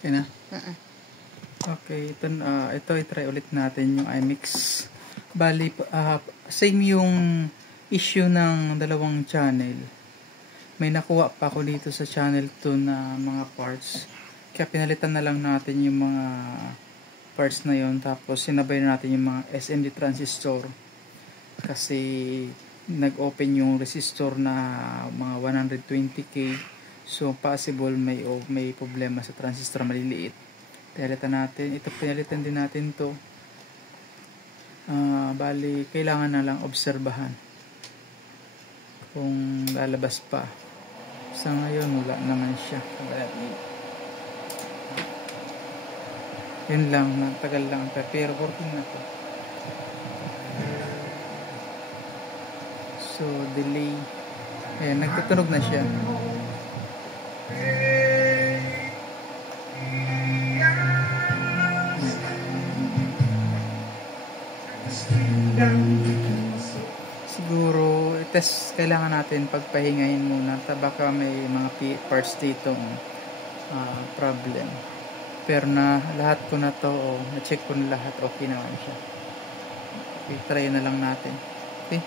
Okay na? Okay, ito i-try ulit natin yung iMix. Bali, same yung issue ng dalawang channel. May nakuha pa ako dito sa channel 2 na mga parts. Kaya pinalitan na lang natin yung mga parts na yon, tapos sinabay natin yung mga SMD transistor. Kasi nag-open yung resistor na mga 120K. So possible may problema sa transistor maliliit. Pinalitan natin. Ito pinalitan din natin to. Bali, kailangan na lang obserbahan kung lalabas pa. Sa ngayon, wala naman siya. Yun lang, natagal lang. Pero working na to. So, delay. Ayan, nagtutunog na siya. Siguro test kailangan natin pagpahingahin muna, baka may mga parts ditong problem. Pero na lahat ko na to, na-check ko na lahat, okay naman siya. Okay, try na lang natin. Okay.